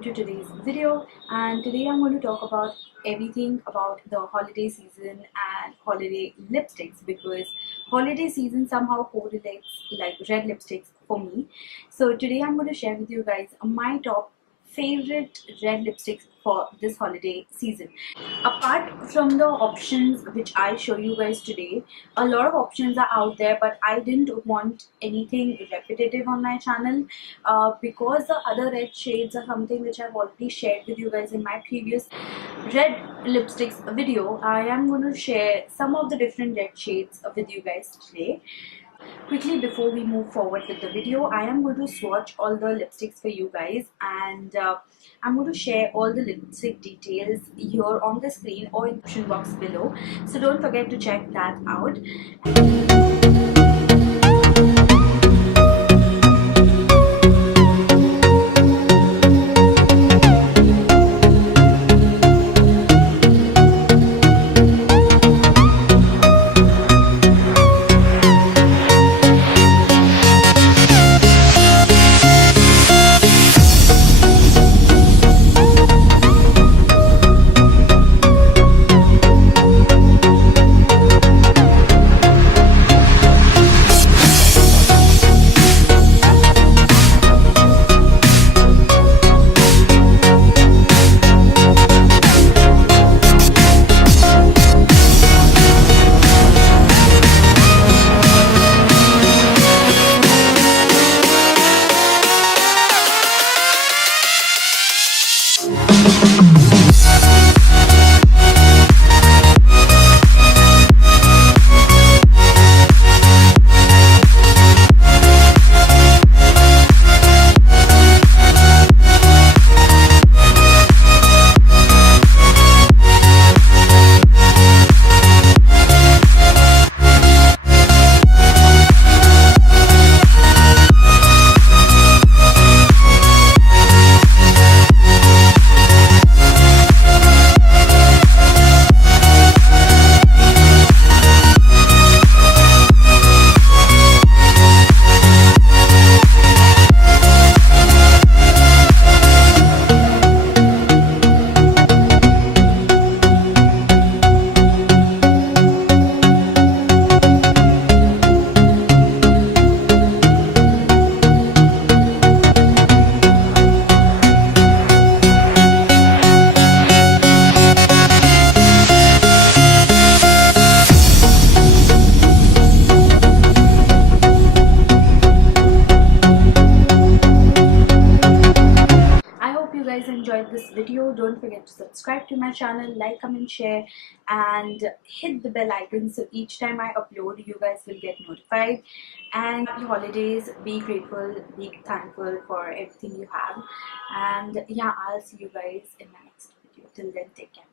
welcome to today's video. And today I'm going to talk about everything about the holiday season and holiday lipsticks, because holiday season somehow correlates like red lipsticks for me. So today I'm going to share with you guys my top favorite red lipsticks for this holiday season. Apart from the options which I show you guys today, a lot of options are out there, but I didn't want anything repetitive on my channel because the other red shades are something which I've already shared with you guys in my previous red lipsticks video. I am going to share some of the different red shades with you guys today. Quickly, before we move forward with the video, I am going to swatch all the lipsticks for you guys, and I'm going to share all the lipstick details here on the screen or in the description box below, so don't forget to check that out. Enjoyed this video, don't forget to subscribe to my channel, like, comment, share, and hit the bell icon so each time I upload you guys will get notified. And happy holidays, be grateful, be thankful for everything you have, and yeah, I'll see you guys in my next video. Till then, take care.